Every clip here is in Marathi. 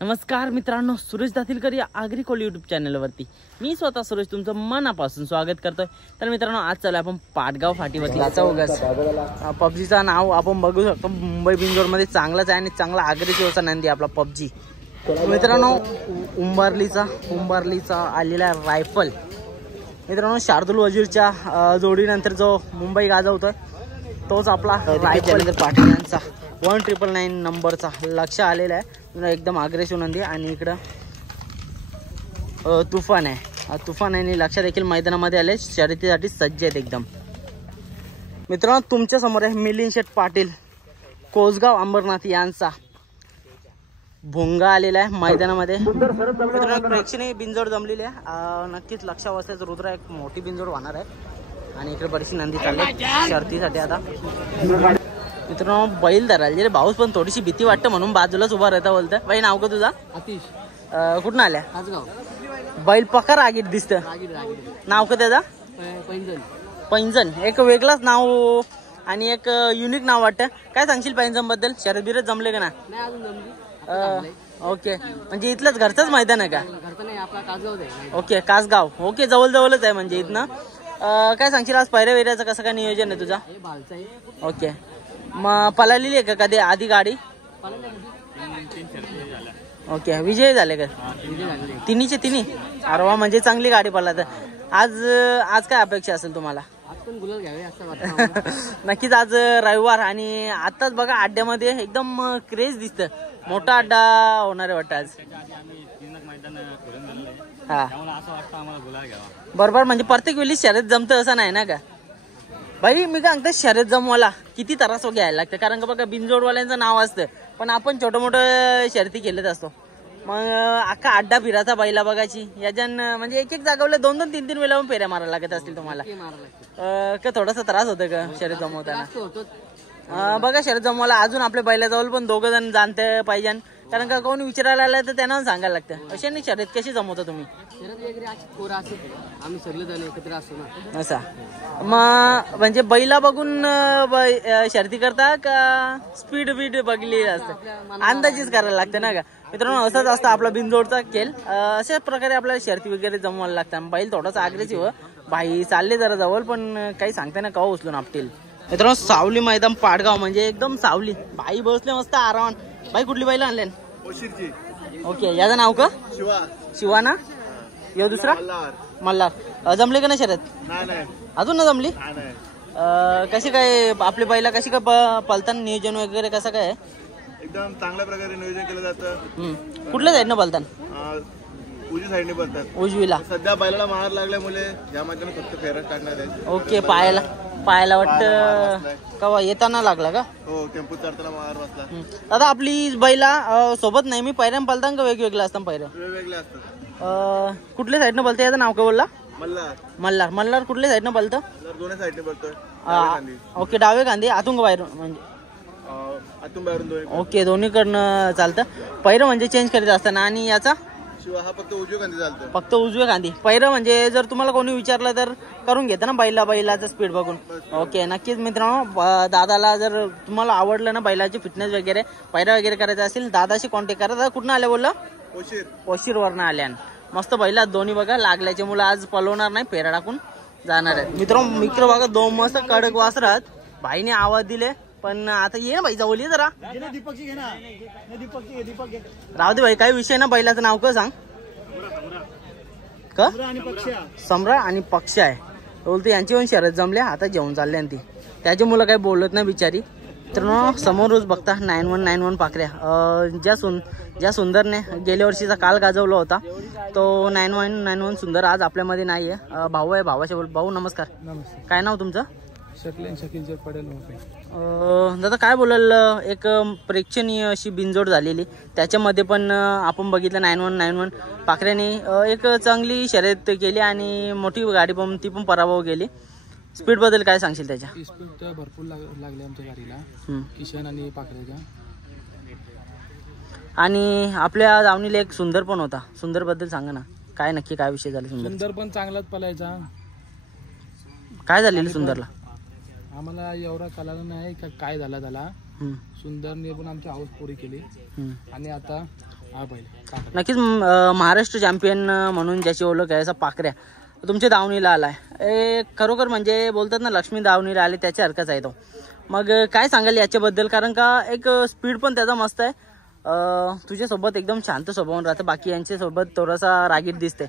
नमस्कार मित्रांनो, सुरेश दातीलकर या आग्रिकोल यूट्यूब चॅनलवरती मी स्वतः सुरेश तुमचं मनापासून स्वागत करतोय। तर मित्रांनो, आज चालू आपण पाटगाव फाटीवरती चौगस पबजीचा नाव आपण बघू शकतो। मुंबई बिंजोरमध्ये चांगलाच आहे आणि चांगला आग्रेसिव्हचा नंदी आपला पबजी। मित्रांनो, उंबरलीचा आलेला रायफल मित्रांनो शार्दुल वजीरच्या जोडीनंतर जो मुंबई गाजवतोय तोच आपला रायफल पाटील यांचा 1999 नंबरचा लक्ष आलेला आहे। एकदम अग्रेसिव्ह नंदी आणि इकडं तुफान आहे। तुफान आणि लक्ष देखील मैदानामध्ये आले, शर्यतीसाठी सज्ज आहेत एकदम। मित्रांनो, तुमच्या समोर आहे मिलिंद शेठ पाटील कोसगाव अंबरनाथ यांचा भोंगा आलेला आहे मैदानामध्ये। मित्रांनो, प्रेक्षणीय बिंजोड जमलेली आहे। नक्कीच लक्ष असल्याचं रुद्र एक मोठी बिंजोड होणार आहे आणि इकडे बरीचशी नंदी चालली शर्यतीसाठी आता। मित्रांनो, बैल धरायला रे भाऊस पण थोडीशी भीती वाटतं म्हणून बाजूलाच उभा राहता। बोलतं बाई, नाव का तुझा? आतिश। कुठून आल्या? बैल पकार आगीत दिसतं, नाव का त्याचा? पैंजण। एक वेगळाच नाव आणि एक युनिक नाव वाटतं। काय सांगशील पैंजण बद्दल? शर्यत बिरत जमले का ना? ओके, म्हणजे इथलंच घरचंच मैदान आहे का? ओके, कासगाव। ओके, जवळ जवळच आहे म्हणजे इथनं। काय सांगशील आज पहिऱ्या वेऱ्याचं कसं काय नियोजन आहे तुझा? ओके, मग पळालेली आहे का कधी आधी गाडी? ओके, विजय झाले का? तिन्हीचे तिन्ही? अरे वा, म्हणजे चांगली गाडी पळाला। आज काय अपेक्षा असेल तुम्हाला? नक्कीच आज रविवार आणि आताच बघा अड्ड्यामध्ये एकदम क्रेज दिसतं, मोठा अड्डा होणार आहे वाटतं आज। हा, बरोबर, म्हणजे प्रत्येक वेळी शर्यत जमतं असं नाही ना का भाई? मी काय सांगतो, शर्यत जमवायला किती त्रास घ्यायला लागतं, कारण का बघा बिनजोडवाल्यांचं नाव असतं पण आपण छोटं मोठं शर्यती खेळत असतो। मग अख्खा अड्डा फिरायचा बैला बघायची याच्यान म्हणजे एक जागवलं 2-2, 3-3 वेळा पण फेऱ्या मारायला लागत असतील तुम्हाला का? थोडासा त्रास होतं का शर्यत जमवताना? बघा, शर्यत जमवायला अजून आपल्या बैलाजवळ पण 2 जण जाणते पाहिजे, कारण का कोणी विचारायला आलं तर त्यांना सांगायला लागतं। अशा नाही शर्यत कशी जमवता तुम्ही? असा मग म्हणजे बैला बघून शर्यती करता का स्पीड बीड बघली असतं? अंदाजीच करायला लागतं ना का मित्रांनो? असंच असतं आपला बिनजोडचा खेळ। अशाच प्रकारे आपल्याला शर्यती वगैरे जमवायला लागतात। बैल थोडासा अग्रेसिव्ह बाई चालले जरा जवळ, पण काही सांगता ना कवा उचलून आपटेल। मित्रांनो, सावली मैदान पाटगाव म्हणजे एकदम सावली, बाई बसले मस्त आरामात। बाई कुठली बैल आणले? ओके, याचं नाव का? शिवा ना? यो दुसरा मल्हार। जमले का नाही शर्यत? अजून ना जमली? कशी काय आपली बैला कशी काय पलताना नियोजन वगैरे कसं काय? एकदम चांगल्या प्रकारे नियोजन केलं जातं। कुठल्या साईडनं पलतान? उजवी साईडने पलतात। उजवीला? सध्या बैलाला मार लागल्यामुळे या मैदानात फक्त फेरत काढणार आहे। ओके, पायाला वाटतं कवा येताना लागला का? हो, टेम्पो चढताना मार बसला। दादा, आपली बैला सोबत नाही मी पहिऱ्या पलतान का वेगवेगळ्या असतात? पहिऱ्या वेगवेगळे असतात। कुठल्या साईडनं पलतं? याचं नाव काय बोलला? मल्हार कुठल्या साईडनं पलतं? दोन्ही साईडने पलतोय। ओके, डावे कांदे आतून बाहेरून म्हणजे? ओके, दोन्हीकडनं चालतं। पहिरं म्हणजे चेंज करीत असताना आणि याचा हा फक्त उजवे कांदे चालतं? फक्त उजवे कांदे। पहिरं म्हणजे जर तुम्हाला कोणी विचारलं तर करून घेता ना बैलाचं स्पीड बघून? ओके, नक्कीच मित्रांनो, दादाला जर तुम्हाला आवडलं ना बैलाची फिटनेस वगैरे पहिरा वगैरे करायचं असेल दादाशी कॉन्टॅक्ट करा। दादा कुठून आले बोलला? ओशीरवरनं आल्या। मस्त बैला दोन्ही बघा लागल्याचे मुलं आज पलवणार नाही, फेरा टाकून जाणार आहे। मित्र बघा 2 मस्त कडक वासरात भाईने आवाज दिले, पण आता ये ना भाई जवळ ये जरा। राहू दे भाई, काही विषय ना। बैलाचं नाव का सांग का? सम्रा आणि पक्ष आहे बोलते, यांची पण शर्यत जमल्या आता जेवण चालले ती, त्याची मुलं काही बोलत नाही बिचारी। तर समोरच बघता 9191 पाखऱ्या ज्या सुंदरने गेल्या वर्षीचा काल गाजवला होता तो 9191 सुंदर आज आपल्यामध्ये नाहीये। भाऊ आहे, भावाशी बोल। भाऊ नमस्कार, काय नाव तुमचं? शकील पडेल। दादा काय बोलाल, एक प्रेक्षणीय अशी बिनजोड झालेली, त्याच्यामध्ये पण आपण बघितलं 9191 पाखऱ्याने एक चांगली शर्यत केली आणि मोठी गाडी पण ती पण पराभव केली। स्पीड बद्दल काय सांगशील? त्याच्या स्पीड तर भरपूर लागले आमच्या गाडीला, किशन आणि पाखऱ्याच्या। आणि आपल्या दावणीला एक सुंदर पण होता, सुंदर बद्दल सांगा ना, काय नक्की काय विषय झाला? सुंदर पण चांगलाच पळायचा। काय झालेलं सुंदरला? आम्हाला एवढा कळालं नाही काय झाला त्याला। सुंदरने पण आमची हाऊस पुरी केली आणि आता हा बैल नक्कीच महाराष्ट्र चॅम्पियन म्हणून ज्याची ओळख आहे असा पाखऱ्या तुमच्या दावणीला आलाय. खरोखर म्हणजे बोलतात ना लक्ष्मी दावणीला आली त्याच्या हरकत आहे तो. मग काय सांगाल याच्याबद्दल, कारण का एक स्पीड पण त्याचा मस्त आहे. तुझ्यासोबत एकदम शांत स्वभावून राहतं, बाकी यांच्यासोबत थोडासा रागीट दिसते.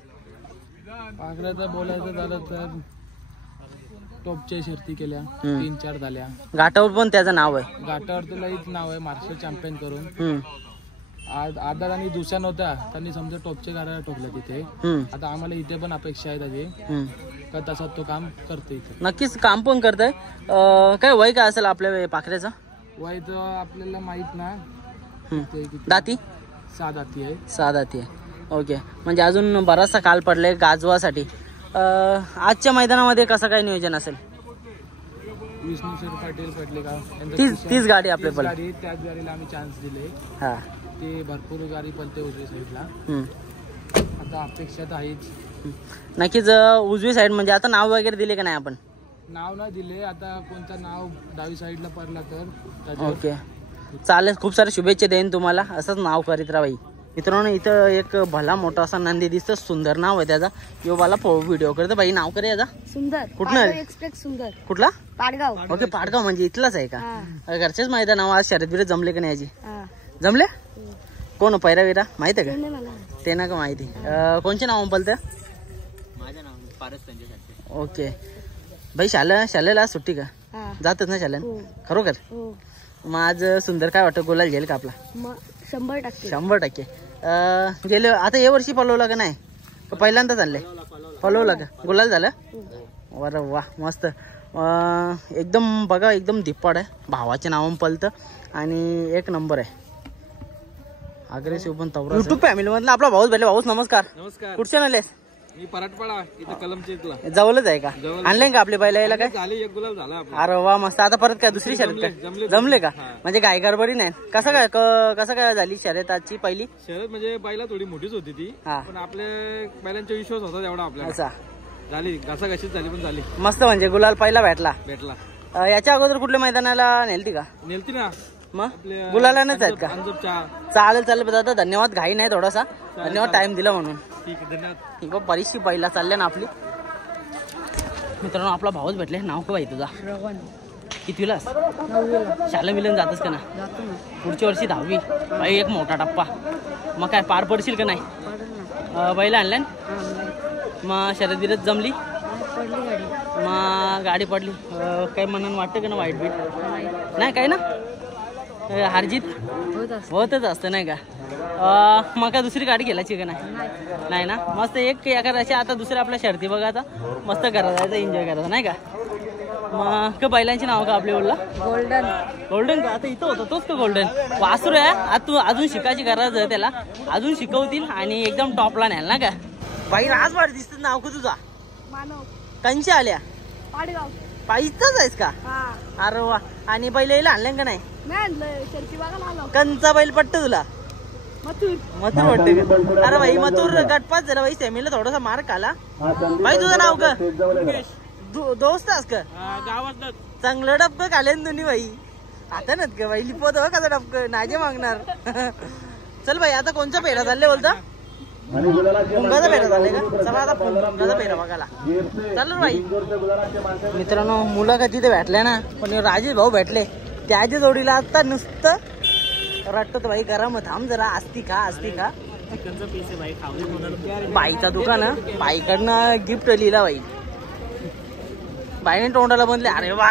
पाखराचं बोलायचं झालं तर टॉपच्या शर्ती केल्या 3-4 झाल्या. घाटावर पण त्याचं नाव आहे. घाटावर तर लईच नाव आहे महाराष्ट्र चॅम्पियन करून. आधार आणि दुसऱ्या नव्हत्या त्यांनी समजा टॉपच्या गाड्या ठोकल्या तिथे. आता आम्हाला इथे पण अपेक्षा आहे त्याची का तसा तो काम करतो इथे. नक्कीच काम पण करतोय. काय वय काय असेल आपल्या पाखऱ्याचं? वय तर आपल्याला माहित ना. दाती 6 दाती आहे. 6 दाती आहे. ओके, म्हणजे अजून बराचसा काल पडलाय गाजवासाठी. आजच्या मैदानामध्ये कसं काय नियोजन असेल? विष्णू सर पाटील पटलेगाव तीच गाडी आपल्या गाडी, त्याच गाडीला आम्ही चान्स दिले. हा, ते भरपूर गाडी पलते उजवी साईडला. आता अपेक्षा तर आहेच. नक्कीच उजवी साईड म्हणजे आता नाव वगैरे दिले का नाही आपण? नाव नाही दिले, आता कोणतं नाव डावी साईडला पडला तर. ओके, चालेल. खूप साऱ्या शुभेच्छा देईन तुम्हाला, असंच नाव करीत राहा बाई. मित्रांनो इथं एक भला मोठा असा नंदी दिसतो, सुंदर नाव आहे त्याचा. यो मला व्हिडिओ करतो बाई. नाव करे याचा सुंदर. कुठलं? एक्सप्रेस सुंदर. कुठला? पाडगाव. ओके, पाडगाव म्हणजे इथलाच आहे का? घरचेच मैदान आज शर्यत बिरत जमले का नाही याची? जमले. कोण पैरा विरा माहिती आहे का? ते ना का माहिती. कोणचे नाव पलतं? माझं नाव पारस संजय. ओके भाई, शाळेला सुट्टी का? जातच ना शाळेत? खरोखर? मग आज सुंदर काय वाटतं, गुलाल घेईल का आपला? 100%. गेले आता या वर्षी पलवला का नाही? पहिल्यांदा चाललंय पलवला का? गुलाल झालं? अरे वा, मस्त. एकदम बघा, एकदम धिप्पाड आहे. भावाच्या नावानं पलतं आणि एक नंबर आहे. अग्रेसिव्ह पण तवरा. युट्यूब फॅमिली मधला आपला भाऊच भेटले. भाऊच नमस्कार. नमस्कार. कुठच्या आलेस? मी पराटपाडा इथं कलमच्या इथला. जवळच आहे का? आणले का आपले बैला यायला काय? झाले, एक गुलाब झाला. अरे वा, मस्त. आता परत काय दुसरी शर्यत काय जमले का? म्हणजे काय गडबडी नाही. कसं काय झाली शर्यत आजची पहिली शर्यत? म्हणजे बैला थोडी मोठीच होती ती, पण आपल्या बैलांचा विश्वास होता तेवढा आपल्याला. असा झाली, घासाघाशीच झाली पण झाली मस्त. म्हणजे गुलाल पहिला भेटला. याच्या अगोदर कुठल्या मैदानाला नेलती का? नेलती ना. मग गुलालानच आहेत का? चालेल दादा, धन्यवाद. घाई नाही थोडासा, धन्यवाद टाइम दिला म्हणून. ठीक आहे, धन्यवाद. बरीचशी बैला चालल्या ना आपली. मित्रांनो आपला भाऊच भेटले. नाव का बाई तुझा? कितवीला? शाला मिलन जातस का ना? पुढच्या वर्षी 10वी. बाई एक मोठा टप्पा. मग काय पार पडशील का नाही? बैला आणल्या मग शर्यत बिरत जमली? मग गाडी पडली काही म्हणून वाटतं का ना? वाईट बीट नाही काय ना? हारजीत होतच असतं नाही का? मग काय दुसरी गाडी घ्यायची का नाही ना? मस्त एक करायची. आता दुसऱ्या आपल्या शर्ती बघा, आता मस्त करा जायचं, एन्जॉय करायचं नाही का? मग का बैलांची नाव का आपल्या बोलला? गोल्डन का? आता इथं होतं तोच का गोल्डन? वासरू आहे. आता तू अजून शिकायची गरज आहे त्याला, अजून शिकवतील आणि एकदम टॉपला न्याल ना का? बाई राजवाड दिसत. नाव का तुझा? कंची आल्या? पाहिजेच आहेस का? अरे वा. आणि बैल यायला आणलं का नाही? कंचा बैल पट्ट तुला? मथुर वाटतं. अरे भाई मथुर गटपास झाला भाई. सेमीला थोडासा मार्क आला. भाई तुझं नाव का? दोस्त आहेस का? गावात चांगलं डबकं खालेन तुम्ही भाई. आता नत का भाई लिपवत हो का डबकं? नाजे मागणार. चल भाई, आता कोणचा पेरा चालले बोलता? पुंगाचा पेरा झालाय का? चला आता पुंगाचा पेरा बघायला चालू भाई. मित्रांनो मुलाखती ते भेटल्या ना, पण राजेश भाऊ भेटले. त्याच्या जोडीला आता नुसतं रट्टत भाई. गरम थांब जरा. आस्ती खा. बाईचा दुकान, बाईकडनं गिफ्ट लिहिला बाई. बाईने तोंडाला बनले. अरे वा,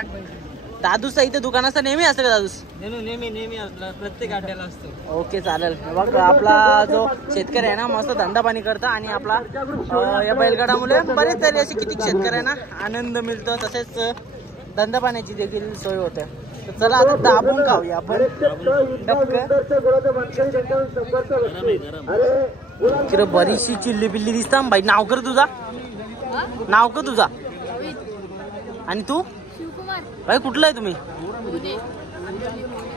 दादूचा इथे दुकान असतं नेहमी असतं का? दादूस नेहमी असतं, प्रत्येक आठवड्याला असतं. ओके चालेल. बघ आपला जो शेतकरी आहे ना, मस्त धंदा पाणी करता आणि आपला या बैलगाडामुळे बरेच तरी असे किती शेतकऱ्यांना आनंद मिळतो, तसेच धंदा पाण्याची देखील सोय होते. चला आता दाबून खाऊया आपण डबक. बरीचशी चिल्ली पिल्ली दिसता बाई. नाव कर तुझा? नाव का तुझा? आणि तू भाई कुठला आहे तुम्ही?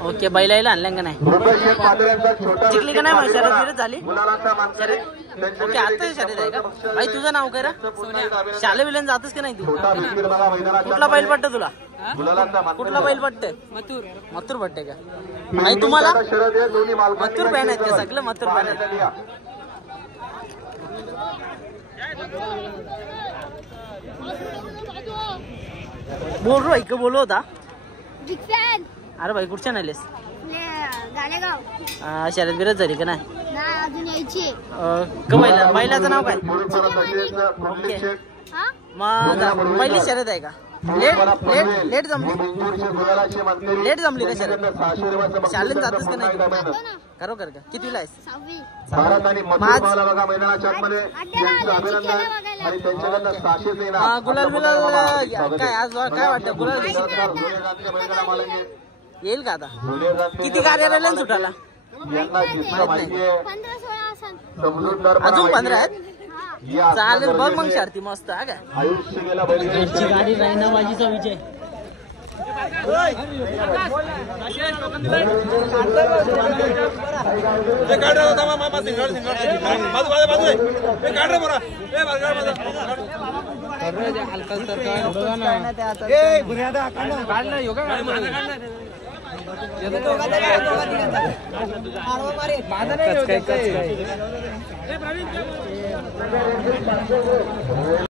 ओके, बैलायला आणल्या का नाही? जिंकली का नाही? शर्यत झाली? ओके, आता शर्यत आहे का? भाई तुझं नाव काय रा? शाले बिलन जातच का नाही तू? कुठला बैल पडतं तुला? कुठला बैल पट्टे? मथुर पट्टे का? नाही तुम्हाला मथुर बॅन आहेत का? सगळं मथुर बॅन आहेत. बोल रो ऐक बोललो होता. अरे भाई कुठच्या नाहीस? शर्यत बिरत झाली का नाही? बैलाचं नाव काय? मग पहिली शर्यत आहे का? लेट जमली का शर्यत? शाळेत जातच का नाही? खरोखर का? कितीला आहेस? गुलाल बिलाल काय आज काय वाटतं? गुलाल येईल का आता? किती गाड्या राहिल्या सुटायला? अजून 15 आहेत. चालेल बघ मग शर्ती मस्त हा काय? गाडी रायनाबाजीचा विजय.